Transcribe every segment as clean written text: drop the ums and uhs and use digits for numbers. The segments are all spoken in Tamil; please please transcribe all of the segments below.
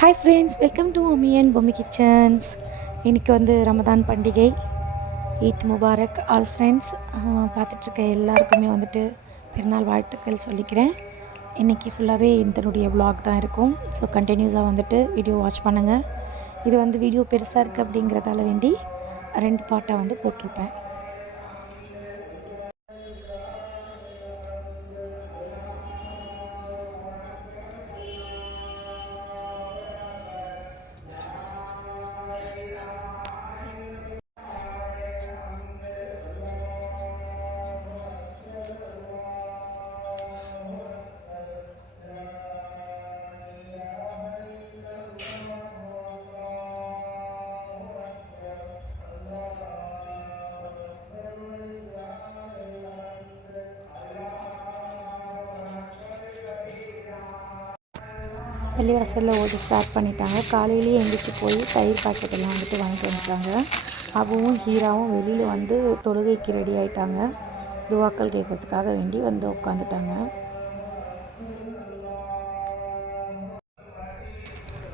Hi friends, welcome to Ami and Bommi kitchens. இன்றைக்கி வந்து ரமதான் பண்டிகை. Eid Mubarak all friends. பார்த்துட்ருக்க எல்லாருக்குமே வந்துட்டு பெருநாள் வாழ்த்துக்கள் சொல்லிக்கிறேன். இன்றைக்கி ஃபுல்லாகவே இதனுடைய விலாக் தான் இருக்கும். ஸோ கண்டினியூஸாக வந்துட்டு வீடியோ வாட்ச் பண்ணுங்கள். இது வந்து வீடியோ பெருசாக இருக்குது அப்படிங்கிறதால வேண்டி 2 பார்ட்டாக வந்து போட்டிருப்பேன். பள்ளிவாசலில் ஓட ஸ்டார்ட் பண்ணிட்டாங்க. காலையிலேயே எழுந்திரிச்சு போய் தயிர் பாக்கெட்டெல்லாம் வந்துட்டு வாங்கிட்டு வந்துட்டாங்க. அபுவும் ஹீராவும் வெளியில் வந்து தொழுகைக்கு ரெடி ஆகிட்டாங்க. துவாக்கள் கேட்கறதுக்காக வேண்டி வந்து உட்காந்துட்டாங்க.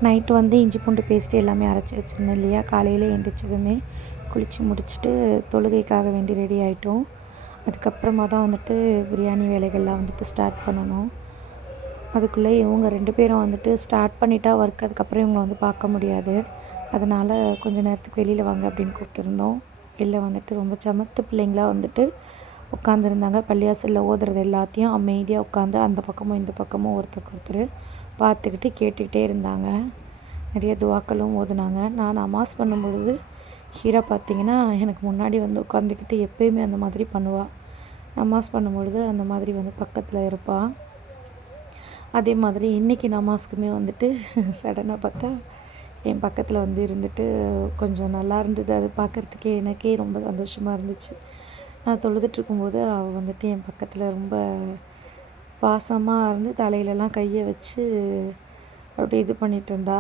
நைட்டு வந்து இஞ்சி பூண்டு பேஸ்ட்டு எல்லாமே அரைச்சி வச்சுருந்தேன் இல்லையா. காலையில் எழுந்திரிச்சதுமே குளித்து முடிச்சுட்டு தொழுகைக்காக வேண்டி ரெடி ஆகிட்டோம். அதுக்கப்புறமா தான் வந்துட்டு பிரியாணி வேலைகள்லாம் வந்துட்டு ஸ்டார்ட் பண்ணணும். அதுக்குள்ளே இவங்க 2 பேரும் வந்துட்டு ஸ்டார்ட் பண்ணிட்டா ஒர்க், அதுக்கப்புறம் இவங்களை வந்து பார்க்க முடியாது. அதனால் கொஞ்சம் நேரத்துக்கு வெளியில் வாங்க அப்படின்னு கூப்பிட்டுருந்தோம். வெளில வந்துட்டு ரொம்ப சமத்து பிள்ளைங்களாக வந்துட்டு உட்காந்துருந்தாங்க. பள்ளிவாசலில் ஓதுறது எல்லாத்தையும் அமைதியாக உட்காந்து அந்த பக்கமும் இந்த பக்கமும் ஒருத்தர் பார்த்துக்கிட்டு கேட்டுக்கிட்டே இருந்தாங்க. நிறைய துவாக்களும் ஓதுனாங்க. நான் நமாஸ் பண்ணும்பொழுது ஹீரா பார்த்திங்கன்னா எனக்கு முன்னாடி வந்து உட்காந்துக்கிட்டு எப்போயுமே அந்த மாதிரி பண்ணுவாள். நமாஸ் பண்ணும்பொழுது அந்த மாதிரி வந்து பக்கத்தில் இருப்பாள். அதே மாதிரி இன்றைக்கி நமாஸ்க்குமே வந்துட்டு சடனாக பார்த்தா என் பக்கத்தில் வந்து இருந்துட்டு கொஞ்சம் நல்லா இருந்தது. அது பார்க்குறதுக்கே எனக்கே ரொம்ப சந்தோஷமாக இருந்துச்சு. நான் தொழுதுட்ருக்கும்போது அவள் வந்துட்டு என் பக்கத்தில் ரொம்ப பாசமாக இருந்து தலையிலலாம் கையை வச்சு அப்படி இது பண்ணிகிட்டு இருந்தா.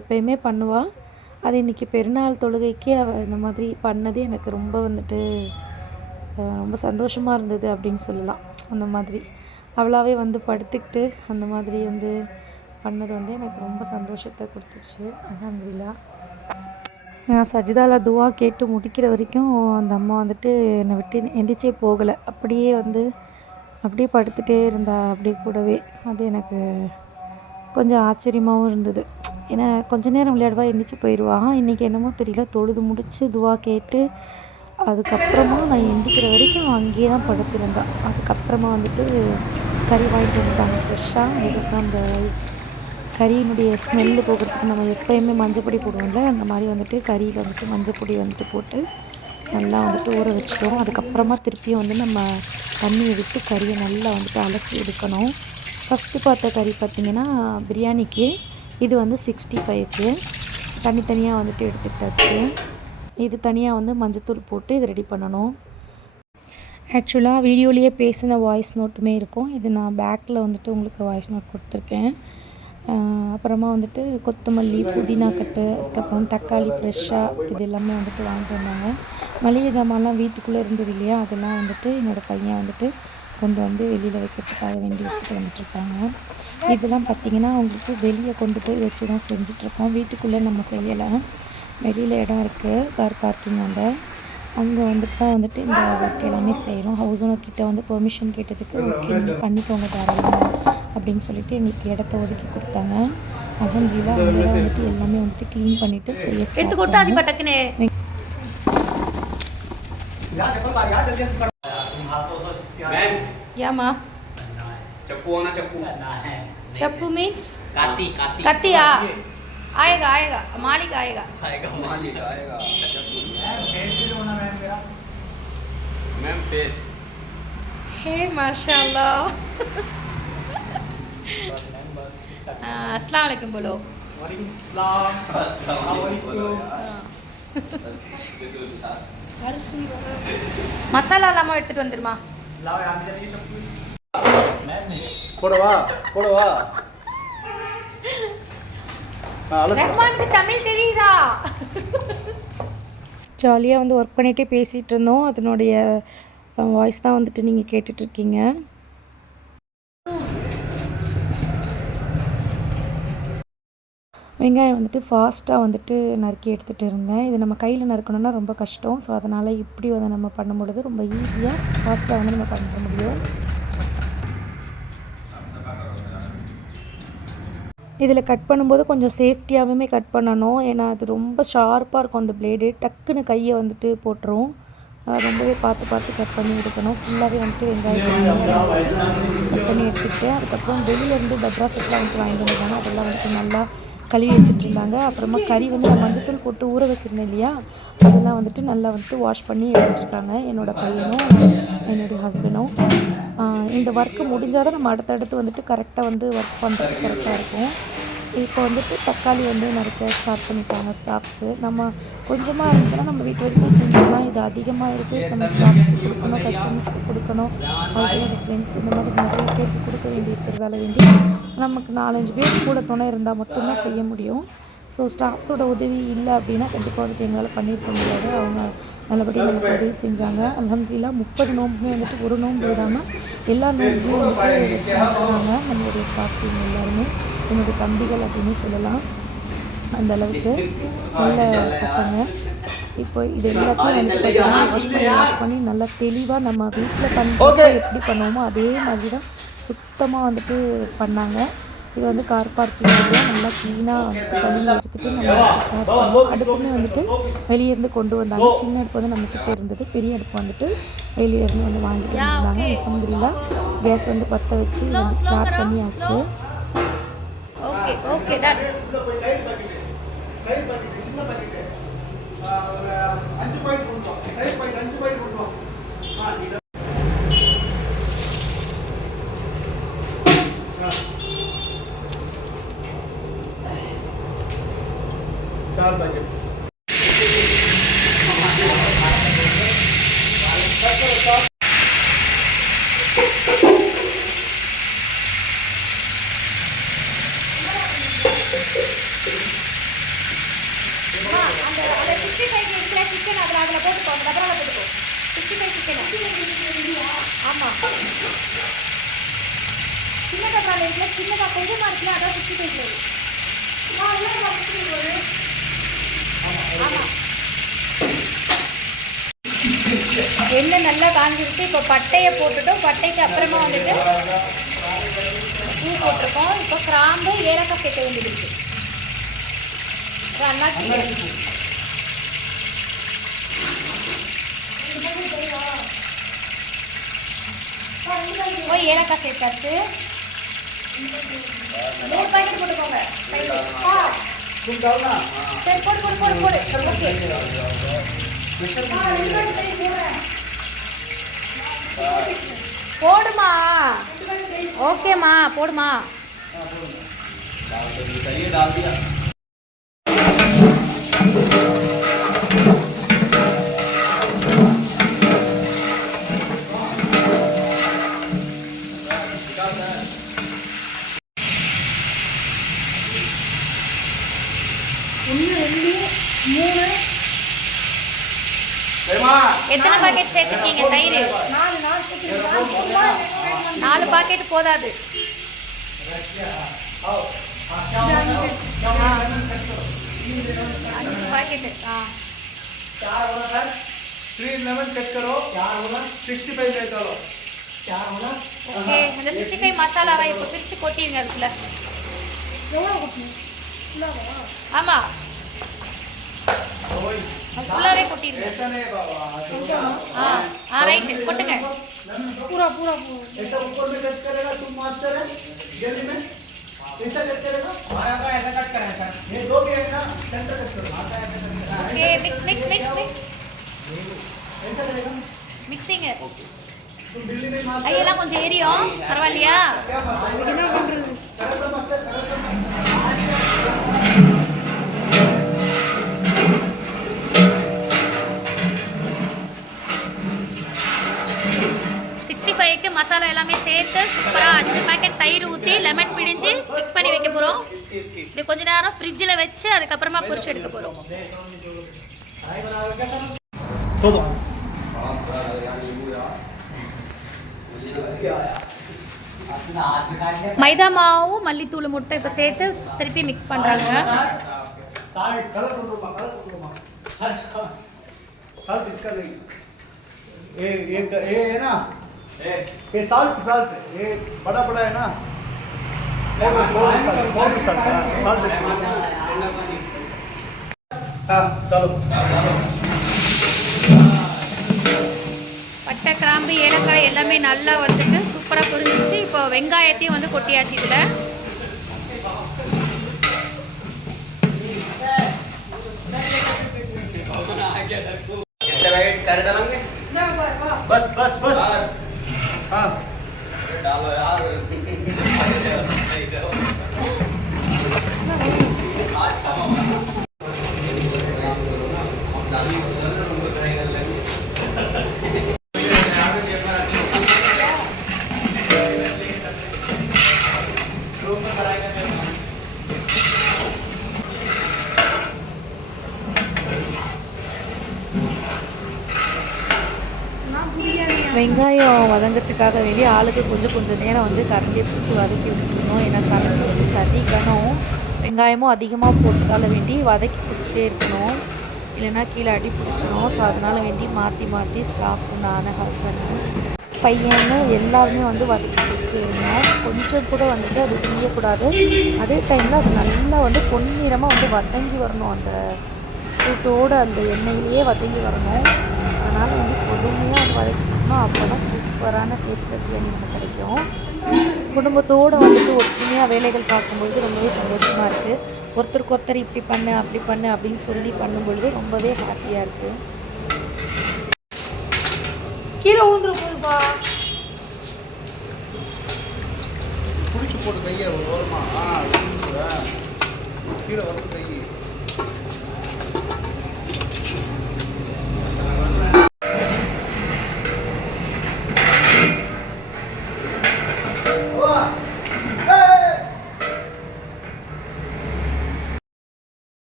எப்பயுமே பண்ணுவாள். அது இன்றைக்கி பெருநாள் தொழுகைக்கு அவள் இந்த மாதிரி பண்ணது எனக்கு ரொம்ப வந்துட்டு ரொம்ப சந்தோஷமாக இருந்தது அப்படின்னு சொல்லலாம். அந்த மாதிரி அவளாகவே வந்து படுத்துக்கிட்டு அந்த மாதிரி வந்து பண்ணது வந்து எனக்கு ரொம்ப சந்தோஷத்தை கொடுத்துச்சு. அல்ஹம்துலில்லாஹ். நான் சஜிதாவில் துவா கேட்டு முடிக்கிற வரைக்கும் அந்த அம்மா வந்துட்டு என்னை விட்டு எந்திரிச்சே போகலை. அப்படியே படுத்துகிட்டே இருந்தா அப்படியே கூடவே. அது எனக்கு கொஞ்சம் ஆச்சரியமாகவும் இருந்தது. ஏன்னா கொஞ்ச நேரம் விளையாடுவா, எந்திரிச்சு போயிடுவா. இன்றைக்கி என்னமோ தெரியல, தொழுது முடித்து துவா கேட்டு அதுக்கப்புறமா நான் எந்திரிக்கிற வரைக்கும் அங்கேயே தான் படுத்திருந்தா. அதுக்கப்புறமா வந்துட்டு கறி வாங்கிட்டு வந்துட்டாங்க ஃப்ரெஷ்ஷாக. அதுக்கப்புறம் அந்த கறியினுடைய ஸ்மெல்லு போகிறதுக்கு நம்ம எப்போயுமே மஞ்சப்பொடி போடுவோம்ல, அந்த மாதிரி வந்துட்டு கறியில் வந்துட்டு மஞ்சப்பொடி வந்துட்டு போட்டு நல்லா வந்துட்டு ஊற வச்சிட்டோம். அதுக்கப்புறமா திருப்பியும் வந்து நம்ம தண்ணியை விட்டு கறியை நல்லா வந்துட்டு அலசி எடுக்கணும். ஃபஸ்ட்டு பார்த்த கறி பார்த்திங்கன்னா பிரியாணிக்கு, இது வந்து 65க்கு தனித்தனியாக வந்துட்டு எடுத்துக்கிட்டாச்சு. இது தனியாக வந்து மஞ்சத்தூள் போட்டு இது ரெடி பண்ணணும். ஆக்சுவலாக வீடியோலேயே பேசின வாய்ஸ் நோட்டுமே இருக்கும். இது நான் பேக்கில் வந்துட்டு உங்களுக்கு வாய்ஸ் நோட் கொடுத்துருக்கேன். அப்புறமா வந்துட்டு கொத்தமல்லி, புதினா கட்டு, அதுக்கப்புறம் தக்காளி ஃப்ரெஷ்ஷாக இது எல்லாமே வந்துட்டு வாங்கிட்டு வந்தாங்க. மளிகை ஜாமான்லாம் வீட்டுக்குள்ளே இருந்தது இல்லையா, அதெல்லாம் வந்துட்டு என்னோடய பையன் வந்துட்டு கொண்டு வந்து வெளியில் வைக்கிறதுக்காக வேண்டி எடுத்துகிட்டு வந்துட்டுருக்காங்க. இதெல்லாம் பார்த்திங்கன்னா அவங்களுக்கு வெளியே கொண்டு போய் வச்சு தான் செஞ்சிட்ருக்கோம். வீட்டுக்குள்ளே நம்ம செய்யலை. வெளியில் இடம் இருக்குது கார் பார்க்கிங் அங்கே வந்துட்டு தான் வந்துட்டு இந்த ஒர்க் எல்லாமே செய்கிறோம். ஹவுஸ் ஓனர்கிட்ட வந்து பெர்மிஷன் கேட்டதுக்கு ஓகே நீங்கள் பண்ணிக்கோங்க தாராளமாக அப்படின்னு சொல்லிட்டு எங்களுக்கு இடத்த ஒதுக்கி கொடுத்தாங்க. அல்ஹம்துலில்லாஹ் அங்கே தான் வந்துட்டு எல்லாமே வந்துட்டு க்ளீன் பண்ணிவிட்டு செய்ய ஏமா चप्पू मीन्स कत्तिया आएगा मालिक आएगा मैम फेस हे माशाल्लाह अस्सलाम वालेकुम बोलो वालेकुम अस्सलाम मसाला எல்லாமே எடுத்துட்டு வந்துருமா போடவா ரஹ்மானுக்கு தமிழ் தெரியுதா? ஜாலியாக வந்து ஒர்க் பண்ணிகிட்டே பேசிகிட்டு இருந்தோம். அதனுடைய வாய்ஸ் தான் வந்துட்டு நீங்கள் கேட்டுட்ருக்கீங்க. வெங்காயம் வந்துட்டு ஃபாஸ்ட்டாக வந்துட்டு நறுக்கி எடுத்துகிட்டு இருந்தேன். இது நம்ம கையில் நறுக்கணுன்னா ரொம்ப கஷ்டம். ஸோ அதனால் இப்படி வந்து நம்ம பண்ணும்பொழுது ரொம்ப ஈஸியாக ஃபாஸ்ட்டாக வந்து நம்ம பண்ண முடியும். இதில் கட் பண்ணும்போது கொஞ்சம் சேஃப்டியாகவுமே கட் பண்ணணும். ஏன்னா அது ரொம்ப ஷார்ப்பாக இருக்கும் அந்த பிளேடு. டக்குன்னு கையை வந்துட்டு போட்டுரும். ரொம்பவே பார்த்து கட் பண்ணி எடுக்கணும். ஃபுல்லாகவே வந்துட்டு வெங்காயத்தை கட் பண்ணி எடுத்துக்கிட்டேன். அதுக்கப்புறம் வெளியிலேருந்து பத்ரா செட்லாம் வந்துட்டு வாங்கிட்டு வந்தாங்க. அதெல்லாம் வந்துட்டு நல்லா கழுவி எடுத்துகிட்டு இருந்தாங்க. அப்புறமா கறி வந்து நான் மஞ்சத்தூள் போட்டு ஊற வச்சுருந்தேன் இல்லையா, அதெல்லாம் வந்துட்டு நல்லா வந்துட்டு வாஷ் பண்ணி எடுத்துகிட்டு இருக்காங்க என்னோடய பையனும் என்னுடைய ஹஸ்பண்டும். இந்த ஒர்க்கு முடிஞ்சால் தான் நம்ம அடுத்தடுத்து வந்துட்டு கரெக்டாக வந்து ஒர்க் பண்ணுறதுக்கு கரெக்டாக இருக்கும். இப்போ வந்துட்டு தக்காளி வந்து நறுக்க ஸ்டார்ட் பண்ணிட்டாங்க ஸ்டாஃப்ஸு. நம்ம கொஞ்சமாக இருந்ததுன்னா நம்ம வீட்டு வரைக்கும் செஞ்சுக்கலாம். இது அதிகமாக இருக்குது, நம்ம ஸ்டாஃப்ஸ்க்கு கொடுக்கணும், கஸ்டமர்ஸ்க்கு கொடுக்கணும், அவங்களோட ஃப்ரெண்ட்ஸ் இந்த மாதிரி நிறைய பேருக்கு கொடுக்க வேண்டி இருக்கிறதால வேண்டி நமக்கு 4-5 பேர் கூட துணை இருந்தால் மட்டும்தான் செய்ய முடியும். ஸோ ஸ்டாஃப்ஸோட உதவி இல்லை அப்படின்னா கண்டிப்பாக வந்துட்டு எங்களால் பண்ணியிருக்க முடியாது. அவங்க நல்லபடியாக நமக்கு உதவி செஞ்சாங்க. அல்ஹம்துலில்லாஹ் 30 நோம்புமே வந்துட்டு ஒரு நோம்பு விடாமல் எல்லா நோம்புமே வந்துட்டு வச்சு முடிச்சாங்க நம்மளுடைய ஸ்டாஃப்ஸ் இவங்க எல்லாருமே. என்னுடைய தம்பிகள் அப்படின்னு சொல்லலாம். அந்த அளவுக்கு நல்ல பசங்க. இப்போ இது எல்லாத்தையும் வந்துட்டு பார்த்தீங்கன்னா வாஷ் பண்ணி நல்லா தெளிவாக நம்ம வீட்டில் பண்ணுறப்ப எப்படி பண்ணுவோமோ அதே மாதிரி தான் சுத்தமாக வந்துட்டு பண்ணாங்க. இது வந்து கார் பார்க்கிங் ஏரியா நல்லா க்ளீனாக வந்துட்டு கழுவி எடுத்துகிட்டு நம்ம ஸ்டார்ட் பண்ணோம். அடுப்புமே வந்துட்டு வெளியேருந்து கொண்டு வந்தாங்க. சின்ன அடுப்பு வந்து நம்மக்கிட்ட இருந்தது, பெரிய அடுப்பு வந்துட்டு வெளியேருந்து வந்து வாங்கிட்டு வந்திருந்தாங்க. அல்ஹம்துலில்லாஹ் கேஸ் வந்து பற்ற வச்சு வந்து ஸ்டார்ட் பண்ணியாச்சு. Okay okay done. அந்த 65 இருக்குல்ல சிக்கன் அதில் போட்டுக்கோ, அந்த டபராவில் போட்டுக்கோ. 65 சிக்கன். ஆமாம், சின்ன டபராவில் இருக்குல்ல, சின்னதாக கொஞ்சமாக இருக்குல்ல, அதான் 65. ஆமாம், எண்ணெய் நல்லா காஞ்சிருச்சு. இப்போ பட்டையை போட்டுட்டோம். பட்டைக்கு அப்புறமா வந்துட்டு பூ போட்டிருக்கோம். இப்போ கிராம்பு ஏலக்காய் சேர்க்க வேண்டியது இருக்குது. அண்ணாச்சி போய் ஏலக்காய் சேர்த்தாச்சு. 3 பாக்கெட் போட்டுக்கோங்க. சரி போடு போடு போடு போடு. ஓகே போடுமா. ஓகேம்மா போடுமா. எத்தனை பாக்கெட் சேர்த்துருக்கீங்க தயிர்? 4 பாக்கெட் போதாது. 5 பாக்கெட். 3 लेमन कट करो, 65 लेता लो। ஓகே, இந்த 65 மசாலாவை இப்போ பிரித்து கொட்டிடுங்க அதுக்குள்ள. ஆமா, ஃபுல்லாவே கொட்டிடுங்க. ரைட் கொட்டுங்க. पूरा पूरा ऐसा ऊपर में कट करेगा, तुम मास्टर है जल्दी में ऐसा कट करेगा। हमारा ऐसा कट करना है सर, ये दो भी है ना, सेंटर कट करो। आता है ऐसा करना। Okay mix mix mix mix ऐसा करेगा மிக்ஸிங். तुम दिल्ली में मास्टर ஐயெல்லாம் கொஞ்சம் ஏரியும் பரவாயில்லையா? क्या बात है, என்ன பண்றது கரெக்ட்டா மாஸ்டர் கரெக்ட்டா 65க்கு மசாலா எல்லாமே சேர்த்து சூப்பராக 5 பாக்கெட் தயிர் ஊற்றி லெமன் பிழிஞ்சு மிக்ஸ் பண்ணி வைக்க போகிறோம். இது கொஞ்ச நேரம் ஃப்ரிட்ஜில் வச்சு அதுக்கப்புறமா பொரிச்சு எடுக்க போகிறோம். மைதா மாவும் மல்லித்தூள் மட்டும் இப்போ சேர்த்து திருப்பி மிக்ஸ் பண்ணுறாங்க. साल्ट कलर को साल्ट इसका नहीं ये है ना ये साल्ट ये बड़ा बड़ा है ना பட்டை கிராம்பு ஏலக்காய் எல்லாமே நல்லா வந்துட்டு சூப்பராக புரிஞ்சிச்சு. இப்போ வெங்காயத்தையும் வந்து கொட்டியாச்சு. இதில் बस बस बस हाँ डालो यार வெங்காயம் வதங்கிறதுக்காக வேண்டி ஆளுக்கு கொஞ்சம் நேரம் வந்து கரண்டியை பிடிச்சி வதக்கி விட்டுருக்கணும். ஏன்னா கரண்டி வந்து சரி கனம், வெங்காயமும் அதிகமாக போட்டதால் வேண்டி வதக்கி கொடுத்துட்டே இருக்கணும், இல்லைன்னா கீழே அடி பிடிச்சிடும். ஸோ அதனால் வேண்டி மாற்றி ஸ்டாஃப் நான் ஹஸ்பண்டு பையன்னு எல்லாருமே வந்து வதக்கி கொடுத்துருந்தோம். கொஞ்சம் கூட வந்துட்டு அது தீயக்கூடாது. அதே டைமில் அது நல்லா வந்து பொன்னிறமாக வந்து வதங்கி வரணும், அந்த சூட்டோடு அந்த எண்ணெயிலேயே வதங்கி வரணும். அதனால் வந்து பொறுமையாக அது வதக்கிட்டோம்னா அப்போ தான் சூப்பரான டேஸ்ட்டில் பிரியாணி நமக்கு கிடைக்கும். குடும்பத்தோடு வந்துட்டு ஒற்றுமையாக வேலைகள் பார்க்கும்பொழுது ரொம்பவே சந்தோஷமாக இருக்குது. ஒருத்தருக்கு ஒருத்தர் இப்படி பண்ணு அப்படி பண்ணு அப்படின்னு சொல்லி பண்ணும்பொழுது ரொம்பவே ஹாப்பியாக இருக்குது. கீழே ஊந்துரு போதுப்பா, குளிச்சு போட்டு கையை ஒரு ஓரமா கீழே வந்து கை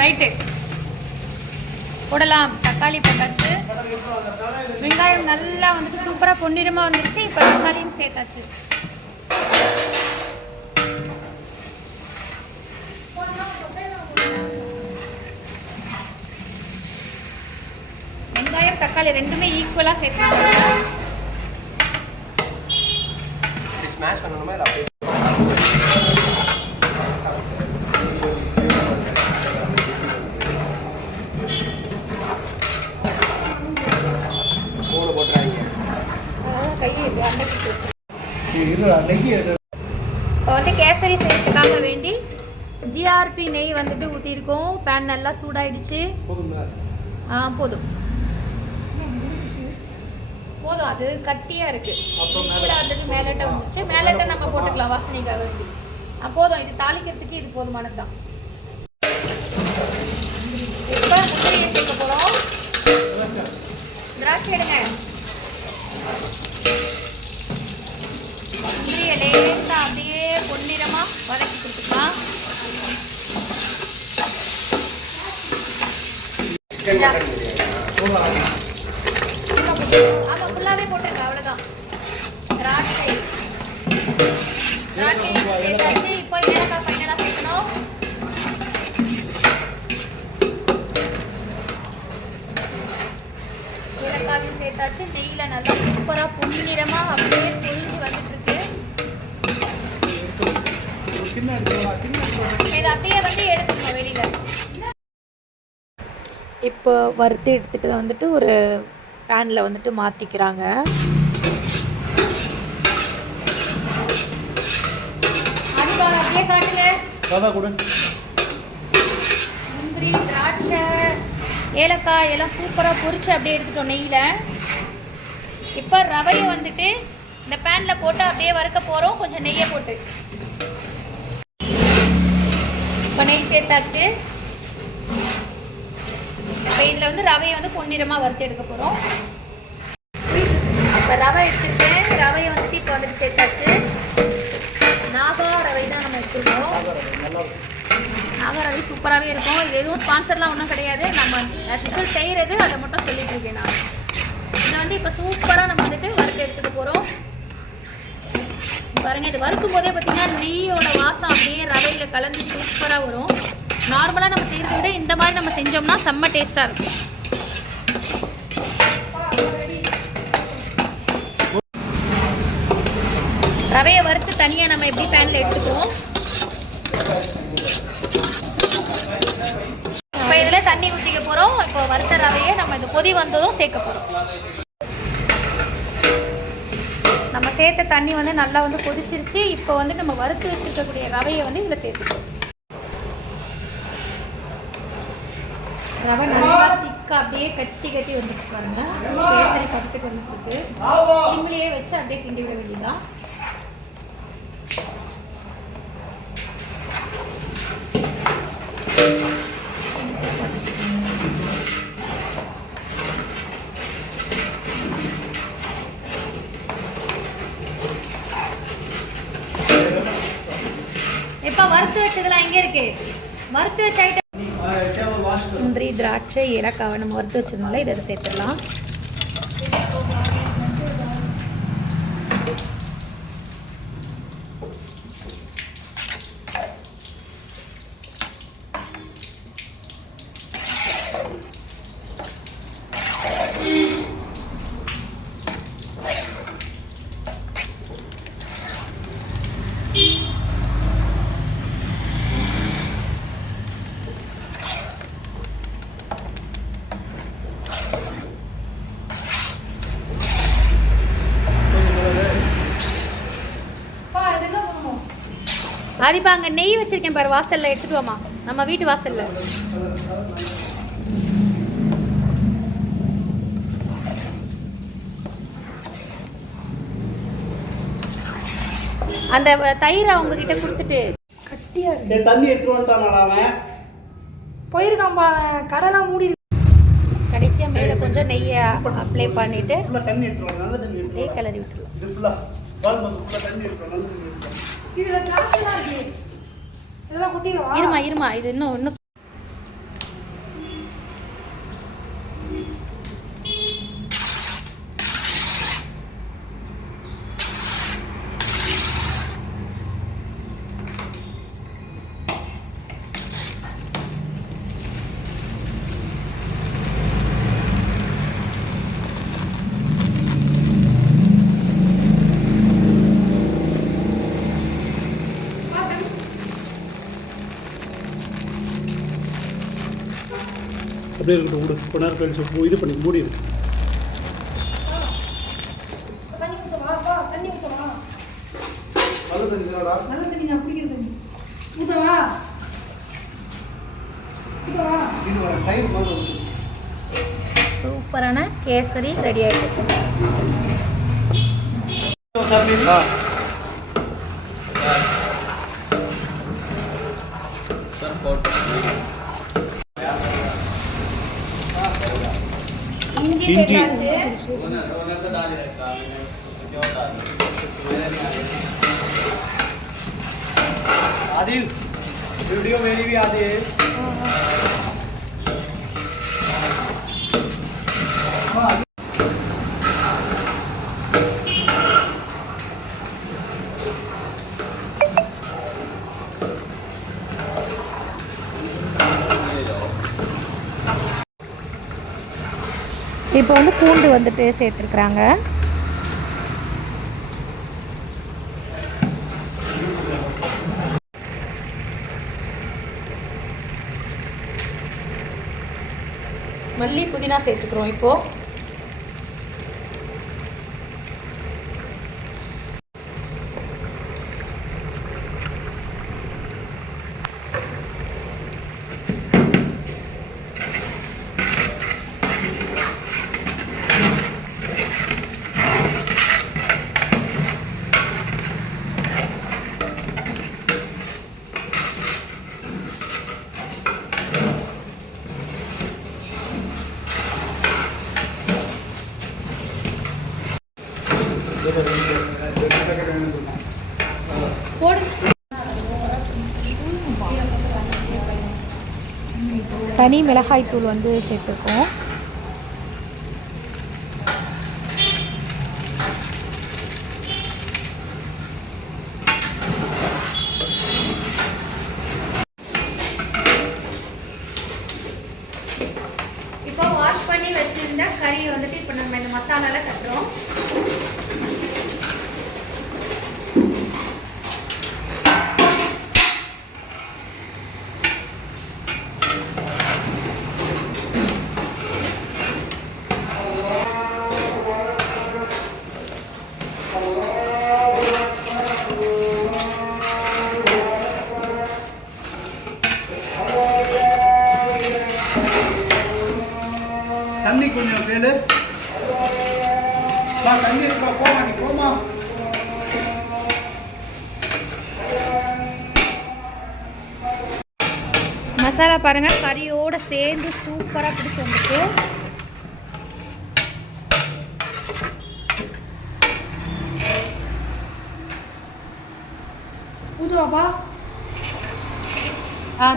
ரைட்டு போடலாம். தக்காளி போட்டாச்சு, வெங்காயம் நல்லா வந்துட்டு சூப்பராக பொன்னிறமாக வந்துருச்சு. இப்போ தக்காளியும் சேர்த்தாச்சு. வெங்காயம் தக்காளி ரெண்டுமே ஈக்குவலாக சேர்த்துக்கோங்க. ஸ்மாஷ் பண்ணணுமா இல்லை அப்படியே இப்போ வந்து கேசரி செய்யறதுக்காக வேண்டி ஜிஆர்பி நெய் வந்துட்டு ஊற்றிருக்கோம். பேன் நல்லா சூடாயிடுச்சு. போதும் போதும், அது கட்டியாக இருக்குது. கூட வந்தது மேலட்டை வந்துச்சு. மேலட்டை நம்ம போட்டுக்கலாம் வாசனைக்காக வேண்டி. போதும், இது தாளிக்கிறதுக்கு இது போதுமானது தான். இப்போ முந்திரியை சேர்க்க போகிறோம். திராட்சை எடுங்க. முந்திரியை லேசாக அப்படியே பொன்னிறமாக வதக்கி கொடுத்துக்கலாம். ஆமாம், ஃபுல்லாகவே போட்டுருங்க, அவ்வளோதான். திராட்சை சேர்த்தாச்சு. இப்போ ஏலக்காய் ஃபைனலாக சேர்க்கணும். ஏலக்காயும் சேர்த்தாச்சு. நெய்யில் நல்லா சூப்பராக பொன்னிறமாக அப்படியே பொரிஞ்சு வந்துட்டு இருக்கு. இதை அப்படியே வந்து எடுத்துக்கணும் வெளியில். இப்போ வறுத்து எடுத்துகிட்டு வந்துட்டு ஒரு பேனில் வந்துட்டு மாற்றிக்கிறாங்க. அப்படியே காட்டுங்க. முந்திரி, திராட்சை, ஏலக்காய் எல்லாம் சூப்பராக பொரிச்சு அப்படியே எடுத்துட்டோம் நெய்யில். இப்போ ரவையை வந்துட்டு இந்த பேனில் போட்டு அப்படியே வறுக்க போகிறோம், கொஞ்சம் நெய்யை போட்டு. இப்போ நெய் சேர்த்தாச்சு. இப்போ இதில் வந்து ரவையை வந்து பொன்னிறமாக வறுத்து எடுக்க போகிறோம். இப்போ ரவை எடுத்துக்கிட்டேன். ரவையை வந்துட்டு இப்போ வந்துட்டு சேர்த்தாச்சு. நாகா ரவை தான் நம்ம எடுத்துருக்கோம். நாகா ரவை சூப்பராகவே இருக்கும். இது எதுவும் ஸ்பான்சர்லாம் ஒன்றும் கிடையாது, நம்ம ஆக்சுவல் செய்கிறது அதை மட்டும் சொல்லிட்டு இருக்கேன் நான். இதை வந்து இப்போ சூப்பராக நம்ம வந்துட்டு வறுத்து எடுத்துக்க போகிறோம். பாருங்கள், இது வறுக்கும் போதே பார்த்தீங்கன்னா நெய்யோட வாசம் அப்படியே ரவையில் கலந்து சூப்பராக வரும். நார்மலாக நம்ம செய்கிறத விட இந்த மாதிரி நம்ம செஞ்சோம்னா செம்ம டேஸ்ட்டாக இருக்கும். ரவையை வறுத்து தனியாக நம்ம எப்படி பேனில் எடுத்துக்குவோம். இப்போ இதில் தண்ணி ஊற்றிக்க போகிறோம். இப்போ வறுத்த ரவையை நம்ம இந்த கொதி வந்ததும் சேர்க்க போகிறோம். நம்ம சேர்த்த தண்ணி வந்து நல்லா வந்து கொதிச்சிருச்சு. இப்போ வந்து நம்ம வறுத்து வச்சுருக்கக்கூடிய ரவையை வந்து இதில் சேர்த்துக்கணும். ரவை நல்லா திக்காக அப்படியே கட்டி கட்டி வந்துருச்சு பாருங்க. கேசரி கற்றுக்கு வந்துருக்கு. சிம்லேயே வச்சு அப்படியே கிண்டி விட வேண்டியதான். இப்போ வறுத்து வச்சதெல்லாம் எங்கே இருக்கு? வறுத்து வச்ச ஐட்டம் முந்திரி, திராட்சை, ஏலக்காவை நம்ம வறுத்து வச்சதுனால இதை சேர்த்துடலாம். ஆதிப்பா, அங்கே நெய் வச்சிருக்கேன் பாரு, வாசல்ல எடுத்துட்டு வாமா. நம்ம வீட்டு வாசல்ல அந்த தயிரை அவங்க கிட்ட கொடுத்துட்டு கட்டியா தண்ணி எடுத்துட்டு வந்துட்டானடா அவன். போயிருக்காம்பா, கடைலாம் மூடி. கடைசியாக மேலே கொஞ்சம் நெய்யை அப்ளை பண்ணிட்டு தண்ணி எடுத்துருவாங்க. நல்ல தண்ணி அப்படியே கிளறி விட்டுருலாம். இது ஃபுல்லாக தண்ணி எடுத்துருவாங்க. நல்ல தண்ணி எடுத்துருவாங்க. இதில் திராட்சைலாம் இருக்கு. இதெல்லாம் குட்டிடுவா. இருமா இது இன்னும் அப்படியே இருக்கட்டும். விடு, கொஞ்ச நேரம் கழிச்சு இது பண்ணி மூடி இருக்கு. தண்ணி ஊற்றவா? தண்ணி ஊற்றவா? நல்ல தண்ணி தானடா. நல்ல தண்ணி நான் குடிக்கிற தண்ணி. ஊற்றவா? ஊற்றவா? இது வர தயிர் மாதிரி வந்து சூப்பரான கேசரி ரெடி ஆகிட்டு. சாப்பிட்டீங்களா? இஞ்சி சேர்த்தாச்சு. आदिल वीडियो मेरी भी आती है. இப்போ வந்து பூண்டு வந்துட்டு சேர்த்துருக்குறாங்க. மல்லி, புதினா சேர்த்துக்கிறோம் இப்போ. தனி மிளகாய் தூள் வந்து சேர்த்துருக்கோம். இப்போ வாஷ் பண்ணி வச்சிருந்த கறி வந்துட்டு இப்போ நம்ம இந்த மசாலால கட்டுறோம். தண்ணி கொஞ்சம் கேளு. வா தண்ணி இருக்கா, போமா நீ போமா. மசாலா பாருங்க கறியோட சேர்ந்து சூப்பரா பிடிச்சு வந்துருக்கு. ஊதுவாப்பா.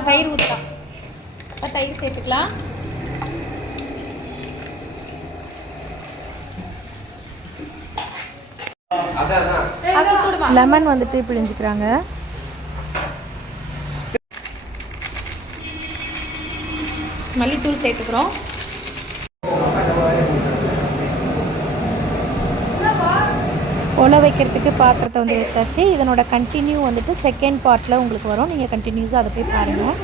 தயிர் ஊற்றலாம். தயிர் சேர்த்துக்கலாம். லெமன் வந்துட்டு பிழிஞ்சிக்கிறாங்க. மல்லித்தூள் சேர்த்துக்கிறோம். ஒலை வைக்கிறதுக்கு பாத்திரத்தை வந்து வச்சாச்சு. இதனோட கண்டினியூ வந்துட்டு செகண்ட் பார்ட்டில் உங்களுக்கு வரும். நீங்கள் கண்டினியூஸாக அதை போய் பாருங்கள்.